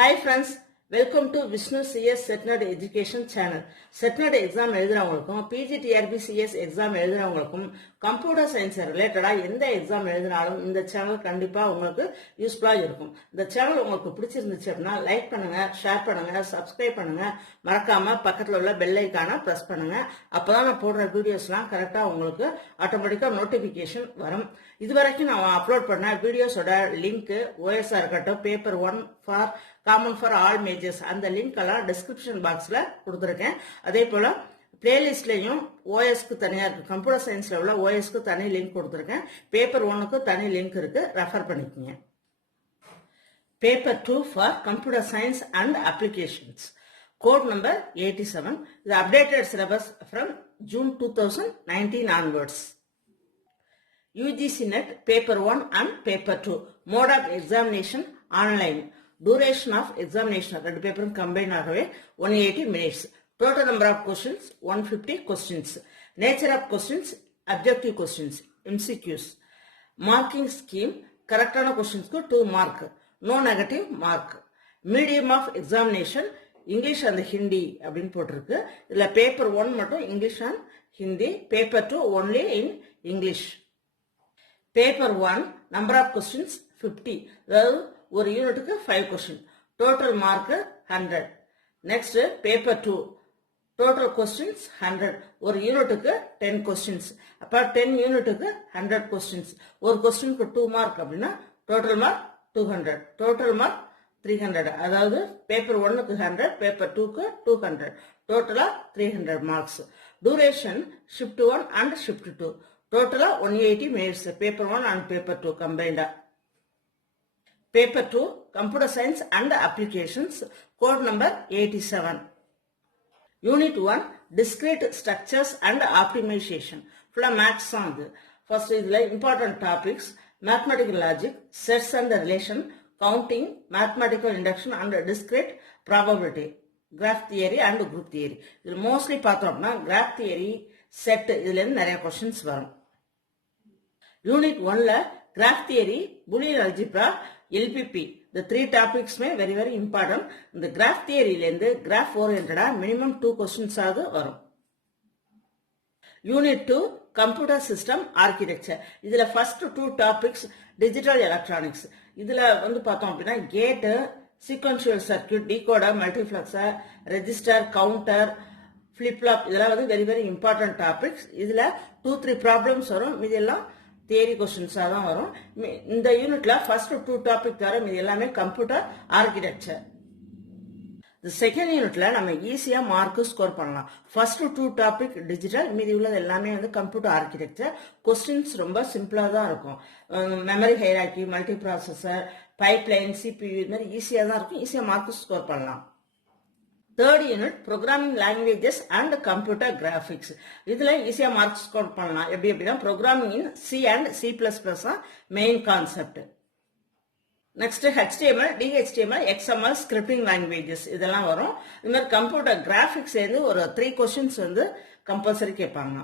Hi friends, welcome to Vishnu CS SETNET Education Channel. SETNET exam எழுதுறவங்களுக்கும் PGTRB CS exam எழுதுறவங்களுக்கும் computer science ரிலேட்டடா எந்த exam எழுதினாலும் இந்த சேனல் கண்டிப்பா உங்களுக்கு யூஸ்ஃபுல்லா இருக்கும். இந்த சேனல் உங்களுக்கு பிடிச்சிருந்துச்சு அப்படின்னா லைக் பண்ணுங்க, ஷேர் பண்ணுங்க, சப்ஸ்கிரைப் பண்ணுங்க, மறக்காம பக்கத்துல உள்ள பெல் ஐகானை பிரஸ் பண்ணுங்க. அப்பதான் நான் போடுற வீடியோஸ்லாம் கரெக்டா உங்களுக்கு ஆட்டோமேட்டிக்கா நோட்டிபிகேஷன் வரும். இதுவரைக்கும் நான் அப்லோட் பண்ண வீடியோஸோட லிங்க் ஓஎஸ்ஆர் இருக்கட்டும், paper 1 for common for all majors அந்த லிங்க் எல்லாம் டிஸ்கிரிப்ஷன் பாக்ஸ்ல கொடுத்துருக்கேன். அதே போல பிளேலிஸ்ட்லயும் ஓஎஸ்க்கு தனியா இருக்கு, கம்ப்யூட்டர் சயின்ஸ்ல உள்ள ஓஎஸ்க்கு தனி லிங்க் கொடுத்துருக்கேன். பேப்பர் 1க்கு தனி லிங்க் இருக்கு, ரெஃபர் பண்ணிக்கோங்க. Paper 2 for computer science and applications, code number 87. இது updated syllabus from June 2019 onwards. UGC NET paper 1 and paper 2, mode of examination online, duration of examination ரெண்டு பேப்பரும் கம்பைன் ஆகவே 180 minutes, total number of questions 150 questions, nature of questions objective questions, MCQs, marking scheme கரெக்டான கொஸ்டின்ஸ்க்கு 2 mark, no negative mark, medium of examination English and Hindi அப்படின்னு போட்டிருக்கு. இதுல paper 1 மட்டும் English and Hindi, paper 2 only in English. Paper 1 number of questions 50, அதாவது ஒரு யூனிட்டுக்கு 5 question, total mark 100. Next paper 2 total questions 100, ஒரு யூனிட்டுக்கு 10 கொஸ்டின்ஸ், அப்ப 10 யூனிட்டுக்கு 100 கொஸ்டின்ஸ், ஒரு கொஸ்டினுக்கு 2 மார்க் அப்படின்னா டோட்டல் மார்க் 200, டோட்டல் மார்க் 300. அதாவது பேப்பர் 1க்கு 100, பேப்பர் 2க்கு 200, டோட்டலா 300 marks. Duration shift 1 and shift 2, டோட்டலா 180 minutes, பேப்பர் 1 and பேப்பர் 2 கம்பைண்டா. Paper 2 computer science and applications, code number 87. Unit 1 discrete structures and optimization, ஃபுல்லா மேத்ஸ் தான் இது. ஃபர்ஸ்ட் இதுல important topics mathematical logic, sets and relation, counting, mathematical induction and discrete probability, graph theory and group theory. இது mostly பார்த்தோம் அப்படின்னா graph theory, set, இதுல இருந்து நிறைய கொஸ்டின்ஸ் வரும். யூனிட் 1ல graph theory, Boolean algebra, LPP, இந்த 3 டாபிக்ஸ்மே வெரி வெரி இம்பார்ட்டன்ட். இந்த கிராஃப் தியரியில இருந்து கிராஃப் ஓரியன்டா மினிமம் 2 கொஸ்டின்ஸ் ஆக வரும். யூனிட் 2 கம்ப்யூட்டர் சிஸ்டம் ஆர்கிடெக்சர், இதுல ஃபர்ஸ்ட் 2 டாபிக்ஸ் டிஜிட்டல் எலக்ட்ரானிக்ஸ். இதுல பார்த்தோம் அப்படின்னா gate, sequential circuit, decoder, multiplexer, register, counter, flip flop, இதெல்லாம் வெரி வெரி இம்பார்ட்டன்ட் டாபிக்ஸ். இதுல 2-3 ப்ராப்ளம்ஸ் வரும், மீதி எல்லாம் தியரி கொஸ்டின்ஸா தான் வரும். இந்த யூனிட்ல ஃபர்ஸ்ட் 2 டாபிக் தவிர மீதி எல்லாமே கம்ப்யூட்டர் ஆர்கிடெக்சர். இந்த செகண்ட் யூனிட்ல நம்ம ஈஸியா மார்க் ஸ்கோர் பண்ணலாம். ஃபர்ஸ்ட் 2 டாபிக் டிஜிட்டல், மீதி உள்ளது எல்லாமே கம்ப்யூட்டர் ஆர்கிடெக்சர். கொஸ்டின்ஸ் ரொம்ப சிம்பிளா தான் இருக்கும். Memory hierarchy, multi processor, pipeline, CPU, இது மாதிரி ஈஸியா தான் இருக்கும், ஈஸியா மார்க் ஸ்கோர் பண்ணலாம். Third unit programming languages and computer graphics, இதுல ஈஸியா மார்க் ஸ்கோர் பண்ணலாம். எப்படி அப்படின்னா programming in C and C++ தான் main concept. Next HTML, DHTML, XML, scripting languages இதெல்லாம் வரும். இது மாதிரி கம்ப்யூட்டர் கிராபிக்ஸ் ஒரு 3 கொஸ்டின்ஸ் கம்பல்சரி கேட்பாங்க.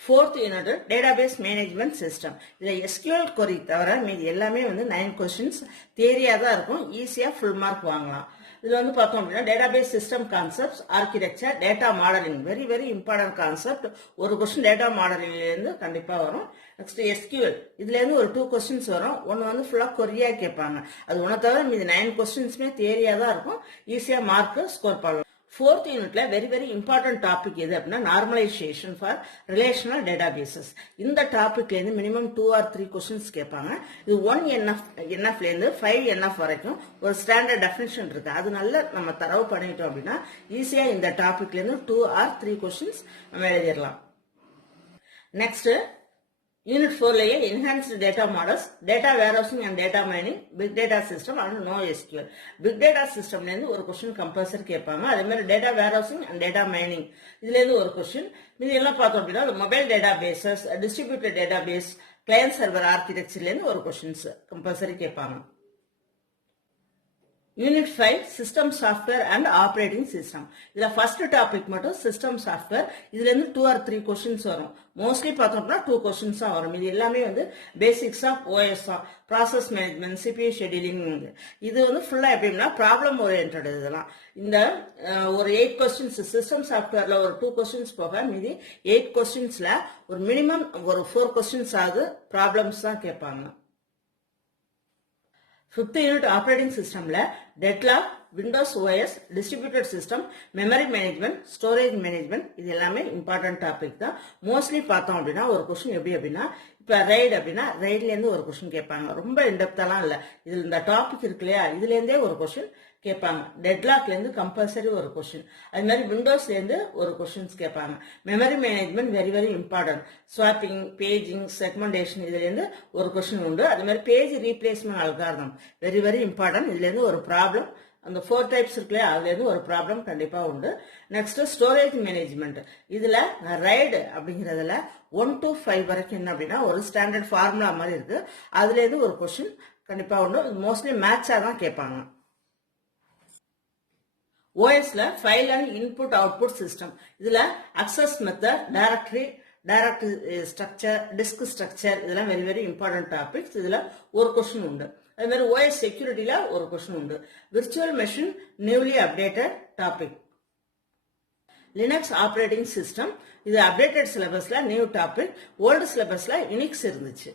Fourth unit database management system, இதுல SQL கொரி தவிர மீதி எல்லாமே 9 கொஸ்டின்ஸ் தியரியா தான் இருக்கும், ஈஸியா ஃபுல் மார்க் வாங்கலாம். இதுல பார்த்தோம் அப்படின்னா database system concepts, architecture, data modelling, very very important concept. ஒரு கொஸ்டின் டேட்டா மாடலிங்ல இருந்து கண்டிப்பா வரும். நெக்ஸ்ட் SQL, இதுல இருந்து ஒரு 2 கொஸ்டின்ஸ் வரும். ஒன்னு ஃபுல்லா கொரியா கேட்பாங்க. அது ஒன்ன தவிர மீதி 9 கொஸ்டின்ஸ்மே தியரியா தான் இருக்கும், ஈஸியா மார்க் ஸ்கோர் பண்ணலாம். ஃபோர்த் யூனிட்ல வெரி வெரி இம்பார்ட்டன்ட் டாபிக் எது அப்படின்னா நார்மலைசேஷன் ஃபார் ரிலேஷனல் டேட்டாபேசஸ். இந்த டாபிக்ல இருந்து மினிமம் 2 or 3 கொஸ்டின்ஸ் கேட்பாங்க. இது 1 NFல இருந்து 5 NF வரைக்கும் ஒரு ஸ்டாண்டர்ட் டெஃபினிஷன் இருக்கு. அது நல்ல நம்ம தரவு பண்ணிட்டோம் அப்படின்னா ஈஸியா இந்த டாபிக்ல இருந்து 2 or 3 கொஸ்டின்ஸ் நம்ம எழுதிடலாம். நெக்ஸ்ட் யூனிட் 4லயே enhanced data models, data warehousing and data mining, big data system and NoSQL. Big data சிஸ்டம்ல இருந்து ஒரு கொஸ்டின் கம்பல்சரி கேட்பாங்க. அதே மாதிரி data warehousing and data mining இதுல இருந்து ஒரு கொஸ்டின். இது எல்லாம் பார்த்தோம் அப்படின்னா mobile databases, distributed database, client server ஆர்கிடெக்சர்ல இருந்து ஒரு கொஸ்டின்ஸ் கம்பல்சரி கேட்பாங்க. Unit 5 system software and operating system. இதுல ஃபர்ஸ்ட் டாபிக் மட்டும் சிஸ்டம் சாஃப்ட்வேர். இதுல இருந்து 2 or 3 கொஸ்டின்ஸ் வரும். மோஸ்ட்லி பார்த்தோம்னா 2 கொஸ்டின்ஸ் தான் வரும். இது எல்லாமே basics of OS, process management, CPU scheduling. இது ஃபுல்லா எப்படின்னா ப்ராப்ளம் ஓரியன்டட். இதெல்லாம் இந்த ஒரு 8 கொஸ்டின்ஸ் சிஸ்டம் சாஃப்ட்வேர்ல ஒரு 2 கொஸ்டின்ஸ் போக மீதி 8 கொஸ்டின்ஸ்ல ஒரு மினிமம் ஒரு 4 கொஸ்டின்ஸ் ஆகுது ப்ராப்ளம்ஸ் தான் கேட்பாங்க. 5th யூனிட் ஆப்ரேட்டிங் சிஸ்டம்ல deadlock, Windows OS, distributed system, memory management, storage management இது எல்லாமே இம்பார்ட்டன்ட் டாபிக் தான். மோஸ்ட்லி பார்த்தோம் அப்படின்னா ஒரு கொஸ்டின் எப்படி அப்படின்னா இப்ப ரைட் அப்படின்னா ரைட்ல இருந்து ஒரு கொஸ்டின் கேட்பாங்க. ரொம்ப இன்டெப்தெல்லாம் இல்ல. இதுல இந்த டாபிக் இருக்கு இல்லையா, இதுல இருந்தே ஒரு கொஸ்டின் கேட்பாங்க. டெட்லாக்ல இருந்து கம்பல்சரி ஒரு கொஸ்டின். அது மாதிரி விண்டோஸ்ல இருந்து ஒரு கொஸ்டின்ஸ் கேட்பாங்க. Memory management very very important. Swapping, paging, segmentation இதுல இருந்து ஒரு கொஸ்டின் உண்டு. அது மாதிரி page replacement algorithm very very important. இதுல இருந்து ஒரு ப்ராப்ளம், அந்த 4 டைப்ஸ் இருக்குல்லையா அதுல இருந்து ஒரு ப்ராப்ளம் கண்டிப்பா உண்டு. Next storage management. இதுல ரைடு அப்படிங்கறதுல 1 to 5 வரைக்கும் என்ன அப்படின்னா ஒரு ஸ்டாண்டர்ட் ஃபார்முலா மாதிரி இருக்கு. அதுல இருந்து ஒரு கொஸ்டின் கண்டிப்பா உண்டு. மோஸ்ட்லி மேட்சா தான் கேட்பாங்க. ஓஎஸ்ல file and input output system. இதுல access method, directory structure, disk structure இதெல்லாம் வெரி வெரி இம்பார்ட்டன்ட் டாபிக்ஸ். இதுல ஒரு கொஸ்டின் உண்டு. அது மாதிரி ஓஎஸ் செக்யூரிட்டியில ஒரு கொஸ்டின் உண்டு. Virtual machine newly updated topic. Linux operating system. இது அப்டேட்டட் சிலபஸ்ல நியூ டாபிக். ஓல்டு சிலபஸ்ல யுனிக்ஸ் இருந்துச்சு.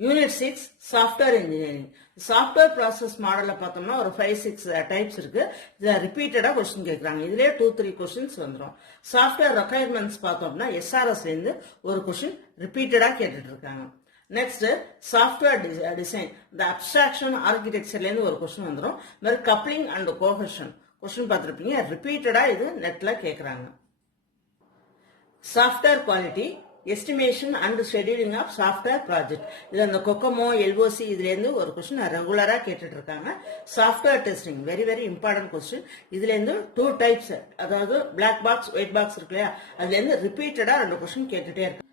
Unit 6 software engineering. Software process மாடல்ல பார்த்தோம்னா ஒரு 5-6 டைப்ஸ் இருக்கு. இதுல ரிப்பீட்டடா கொஸ்டின் கேட்கறாங்க. இதுலயே 2-3 கொஸ்டின்ஸ் வந்துடும். சாஃப்ட்வேர் ரெக்குயர்மெண்ட்ஸ் பார்த்தோம்னா எஸ்ஆர்எஸ்ல இருந்து ஒரு கொஸ்டின் ரிப்பீட்டடா கேட்டுட்டு இருக்காங்க. Next software design. இந்த அப்ஸ்ட்ராக்ஷன் ஆர்கிடெக்சர்ல இருந்து ஒரு கொஸ்டின் வந்துடும். மாதிரி கப்ளிங் அண்ட் கோஹெஷன் கொஸ்டின் பார்த்திருப்பீங்க. ரிப்பீட்டடா இது நெட்ல கேட்கறாங்க. Software quality, estimation and scheduling of software project. இதுல இந்த கொக்கமோ, எல்ஓசி இதுல இருந்து ஒரு கொஸ்டின் ரெகுலரா கேட்டுட்டு இருக்காங்க. Software testing very very important question. இதுல இருந்து 2 டைப்ஸ், அதாவது பிளாக் பாக்ஸ், ஒயிட் பாக்ஸ் இருக்கு இல்லையா, அதுல இருந்து ரிப்பீட்டடா 2 கொஸ்டின் கேட்டுட்டே இருக்கு.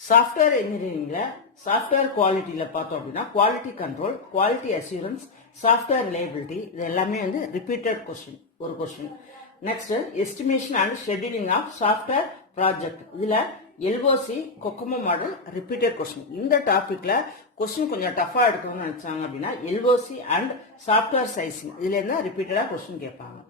சாஃப்ட்வேர் இன்ஜினியரிங்ல சாஃப்ட்வேர் குவாலிட்டியில பார்த்தோம் அப்படின்னா quality control, quality assurance, software reliability இது எல்லாமே ரிப்பீட்டட் கொஸ்டின் ஒரு question. Next estimation and scheduling of software project. இதுல LOC, COCOMO model repeated question. இந்த டாபிக்ல கொஸ்டின் கொஞ்சம் டஃபா எடுக்கணும்னு நினைச்சாங்க அப்படின்னா எல்ஓசி அண்ட் சாஃப்ட்வேர் சைசிங் இதுல இருந்தா ரிப்பீட்டடா கொஸ்டின் கேட்பாங்க.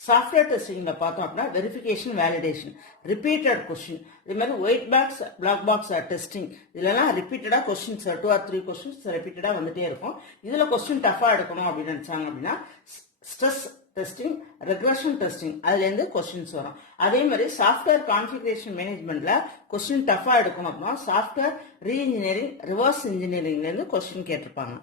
சாஃப்ட்வேர் டெஸ்டிங்ல பார்த்தோம் அப்படின்னா வெரிஃபிகேஷன், வேலிடேஷன் ரிப்பீட்டட் கொஸ்டின். இதே மாதிரி white box, black box testing இதுலலாம் ரிப்பீட்டடா கொஸ்டின்ஸ் 2 or 3 கொஸ்டின்ஸ் ரிப்பீட்டடா வந்துட்டே இருக்கும். இதுல கொஸ்டின் டஃபா எடுக்கணும் அப்படின்னு நினைச்சாங்க அப்படின்னா ஸ்ட்ரெஸ் டெஸ்டிங், ரெக்ரெஷன் டெஸ்டிங் அதுல இருந்து கொஸ்டின்ஸ் வரும். அதே மாதிரி சாஃப்ட்வேர் கான்ஃபிகரேஷன் மேனேஜ்மெண்ட்ல கொஸ்டின் டஃபா எடுக்கணும் அப்படின்னா சாஃப்ட்வேர் ரீஇன்ஜினியரிங், ரிவர்ஸ் இன்ஜினியரிங்ல இருந்து கொஸ்டின் கேட்டிருப்பாங்க.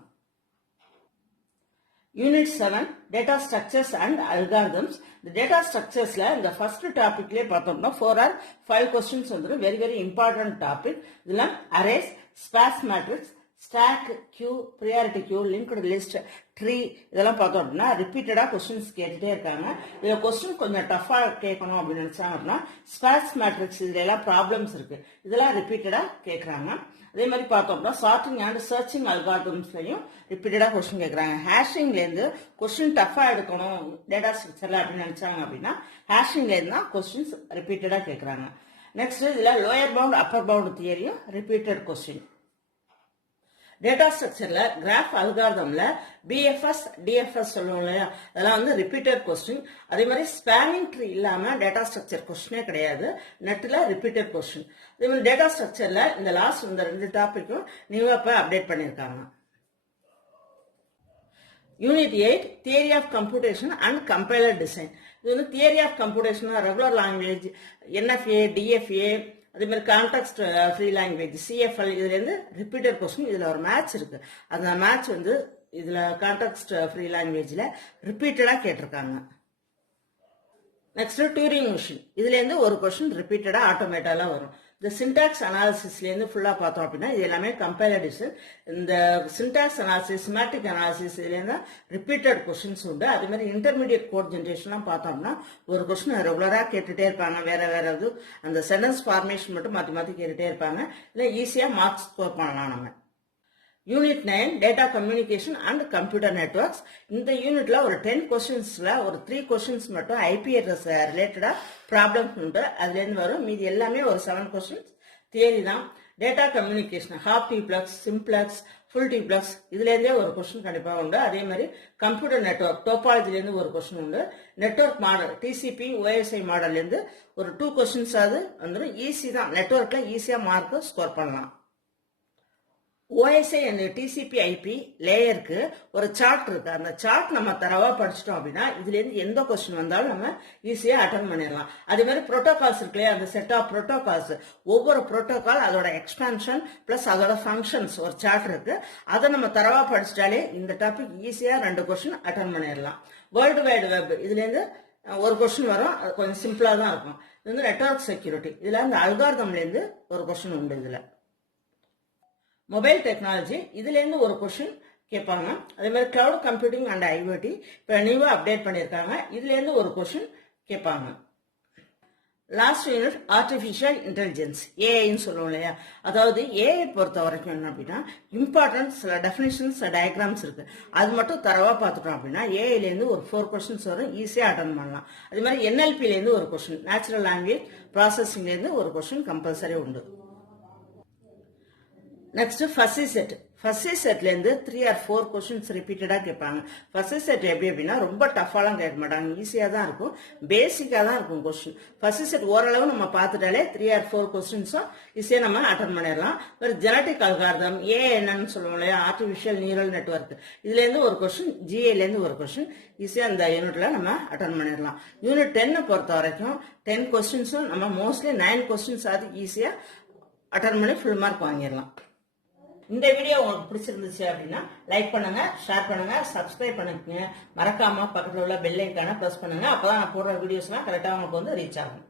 Unit 7 data structures and algorithms. இந்த டேட்டா ஸ்ட்ரக்சர்ஸ்ல இந்த ஃபர்ஸ்ட் டாபிக்லயே பார்த்தோம்னா 4 or 5 கொஸ்டின்ஸ் வந்துடும். Very very important topic. இதுல arrays, sparse matrix, stack, queue, priority queue, linked list, tree இதெல்லாம் பார்த்தோம் அப்படின்னா ரிப்பீட்டடா கொஸ்டின்ஸ் கேட்டுட்டே இருக்காங்க. இதுல கொஸ்டின் கொஞ்சம் டஃபா கேட்கணும் அப்படின்னு நினைச்சாங்க அப்படின்னா ஸ்பேஸ் மேட்ரிக்ஸ் இதுல எல்லாம் ப்ராப்ளம்ஸ் இருக்கு. இதெல்லாம் ரிப்பீட்டடா கேட்கறாங்க. அதே மாதிரி பார்த்தோம்னா சார்ட்டிங் அண்ட் சர்ச்சிங் அல்காரிதம்ஸ்லயும் ரிப்பீட்டடா கொஸ்டின் கேட்கறாங்க. ஹேஷிங்ல இருந்து கொஸ்டின் டஃபா எடுக்கணும் டேட்டா ஸ்ட்ரக்சர்ல அப்படின்னு நினைச்சாங்க அப்படின்னா ஹேஷிங்ல இருந்து தான் கொஸ்டின்ஸ் ரிப்பீட்டடா கேட்கறாங்க. நெக்ஸ்ட் இதுல லோயர் பவுண்ட், அப்பர் பவுண்ட் தியரியும் ரிப்பீட்டட் கொஸ்டின். டேட்டா ஸ்ட்ரக்சர்ல கிராஃப் அல்காரிதம்ல பிஎஃப்எஸ், டிஎஃப்எஸ் சொல்லுவோம் இல்லையா, அதெல்லாம் ரிப்பீட்டட் கொஸ்டின். அதே மாதிரி ஸ்பேனிங் ட்ரீ இல்லாம டேட்டா ஸ்ட்ரக்சர் கொஸ்டினே கிடையாது. நெட்ல ரிப்பீட்டட் கொஸ்டின். அதே மாதிரி டேட்டா ஸ்ட்ரக்சர்ல இந்த லாஸ்ட் இந்த 2 டாபிக்கும் நியூவா இப்ப அப்டேட் பண்ணிருக்காங்க. Unit 8 theory of computation and compiler design. இது theory of computation, regular language, NFA, DFA, அதே மாதிரி கான்டெக்ஸ்ட் ஃப்ரீ லாங்குவேஜ், சிஎஃப்எல் இதுல இருந்து ரிப்பீட்டட் கொஸ்டின். இதுல ஒரு மேட்ச் இருக்கு. அந்த மேட்ச் இதுல கான்டெக்ஸ்ட் ஃப்ரீ லாங்குவேஜ்ல ரிப்பீட்டடா கேட்டிருக்காங்க. Next Turing machine. இதுல இருந்து ஒரு கொஸ்டின் ரிப்பீட்டடா ஆட்டோமேட்டாலா வரும். இந்த சின்டாக்ஸ் அனாலிசிஸ்ல இருந்து ஃபுல்லா பார்த்தோம் அப்படின்னா இது எல்லாமே கம்பைலர் டிசைன். இந்த சின்டாக்ஸ் அனாலிசிஸ், சிமேட்டிக் அனாலிசிஸ் இதுல இருந்து ரிப்பீட்டட் கொஸ்டின்ஸ் உண்டு. அதே மாதிரி இன்டர்மீடியட் கோட் ஜென்ரேஷன்லாம் பார்த்தோம்னா ஒரு கொஸ்டின் ரெகுலரா கேட்டுட்டே இருப்பாங்க. வேற வேற அந்த சென்டென்ஸ் ஃபார்மேஷன் மட்டும் மாத்தி மாத்தி கேட்டுட்டே இருப்பாங்க. இல்லை ஈஸியா மார்க்ஸ் ஸ்கோர் பண்ணலாம் நம்ம. Unit 9 data communication and computer networks. இந்த யூனிட்ல ஒரு 10 கொஸ்டின்ஸ்ல ஒரு 3 கொஸ்டின்ஸ் மட்டும் ஐபி அட்ரஸ் ரிலேட்டடா ப்ராப்ளம்ஸ் உண்டு. அதுல இருந்து வரும். மீதி எல்லாமே ஒரு 7 கொஸ்டின்ஸ் தியரி தான். Data communication half டிப்ளக்ஸ், simplex, full டிப்ளக்ஸ் இதுல இருந்தே ஒரு கொஸ்டின் கண்டிப்பா உண்டு. அதே மாதிரி கம்ப்யூட்டர் நெட்வொர்க் டோபாலஜில இருந்து ஒரு கொஸ்டின் உண்டு. நெட்வொர்க் மாடல் டிசிபி ஓஎஸ்ஐ மாடல்ல இருந்து ஒரு 2 கொஸ்டின்ஸ் ஆகுது வந்துடும். ஈஸி தான். நெட்வொர்க்ல ஈஸியா மார்க் ஸ்கோர் பண்ணலாம். ஓஎஸ்ஐ அண்ட் டிசிபி ஐபி லேயருக்கு ஒரு சார்ட் இருக்கு. அந்த சார்ட் நம்ம தரவா படிச்சிட்டோம் அப்படின்னா இதுல இருந்து எந்த கொஸ்டின் வந்தாலும் நம்ம ஈஸியா அட்டன் பண்ணிடலாம். அதே மாதிரி புரோட்டோகால்ஸ் இருக்கு இல்லையா, அந்த செட் ஆஃப் புரோட்டோகால்ஸ், ஒவ்வொரு புரோட்டோகால் அதோட எக்ஸ்பான்ஷன் பிளஸ் அதோட ஃபங்க்ஷன்ஸ் ஒரு சார்ட் இருக்கு. அதை நம்ம தரவா படிச்சிட்டாலே இந்த டாபிக் ஈஸியா 2 கொஸ்டின் அட்டன் பண்ணிடலாம். வேர்ல்டு வைடு வெப் இதுல இருந்து ஒரு கொஸ்டின் வரும். அது கொஞ்சம் சிம்பிளா தான் இருக்கும். இது வந்து நெட்வொர்க் செக்யூரிட்டி இதுல இந்த அல்காரிதம்ல இருந்து ஒரு கொஸ்டின் உண்டு. இதுல மொபைல் டெக்னாலஜி இதுல இருந்து ஒரு கொஸ்டின் கேட்பாங்க. அதே மாதிரி கிளவுட் கம்ப்யூட்டிங் அண்ட் ஐஓடி இப்போ நியூவா அப்டேட் பண்ணியிருக்காங்க. இதுல இருந்து ஒரு கொஸ்டின் கேட்பாங்க. லாஸ்ட் யூனிட் ஆர்டிஃபிஷியல் இன்டெலிஜென்ஸ் ஏஐன்னு சொல்லுவோம் இல்லையா. அதாவது ஏஐ பொறுத்த வரைக்கும் என்ன அப்படின்னா இம்பார்ட்டன்ட் சில டெஃபினிஷன்ஸ் டயக்ராம்ஸ் இருக்கு. அது மட்டும் தரவா பார்த்துட்டோம் அப்படின்னா ஏஐல இருந்து ஒரு 4 கொஸ்டின்ஸ் வரும். ஈஸியா அட்டன் பண்ணலாம். அதே மாதிரி என்எல்பில இருந்து ஒரு கொஸ்டின், நேச்சுரல் லாங்குவேஜ் ப்ராசஸிங்ல இருந்து ஒரு கொஸ்டின் கம்பல்சரி உண்டு. Next fuzzy set. ஃபஸி செட்ல இருந்து 3 or 4 கொஸ்டின்ஸ் ரிப்பீட்டடா கேட்பாங்க. ஃபஸி செட் எப்படி அப்படின்னா ரொம்ப டஃபாலாம் கேட்க மாட்டாங்க. ஈஸியா தான் இருக்கும். பேசிக்கா தான் இருக்கும் கொஸ்டின். ஃபஸி செட் ஓரளவு நம்ம பார்த்துட்டாலே 3 or 4 கொஸ்டின்ஸும் ஈஸியா நம்ம அட்டன் பண்ணிடலாம். ஒரு ஜெனட்டிக் அல்காரிதம் என்னன்னு சொல்லுவோம் இல்லையா, ஆர்டிஃபிஷியல் நியூரல் நெட்வொர்க் இதுல இருந்து ஒரு கொஸ்டின், ஜிஏல இருந்து ஒரு கொஸ்டின் ஈஸியா இந்த யூனிட்ல நம்ம அட்டன் பண்ணிடலாம். யூனிட் 10 பொறுத்த வரைக்கும் 10 கொஸ்டின்ஸும் நம்ம மோஸ்ட்லி 9 கொஸ்டின்ஸ் அது ஈஸியா அட்டன் பண்ணி ஃபுல் மார்க் வாங்கிடலாம். இந்த வீடியோ உங்களுக்கு பிடிச்சிருந்துச்சு அப்படின்னா லைக் பண்ணுங்க, ஷேர் பண்ணுங்க, சப்ஸ்கிரைப் பண்ணுங்க. மறக்காம பக்கத்துல உள்ள பெல் ஐக்கான பிரஸ் பண்ணுங்க. அப்பதான் நான் போடுற வீடியோஸ்லாம் கரெக்டா உங்களுக்கு வந்து ரீச் ஆகும்.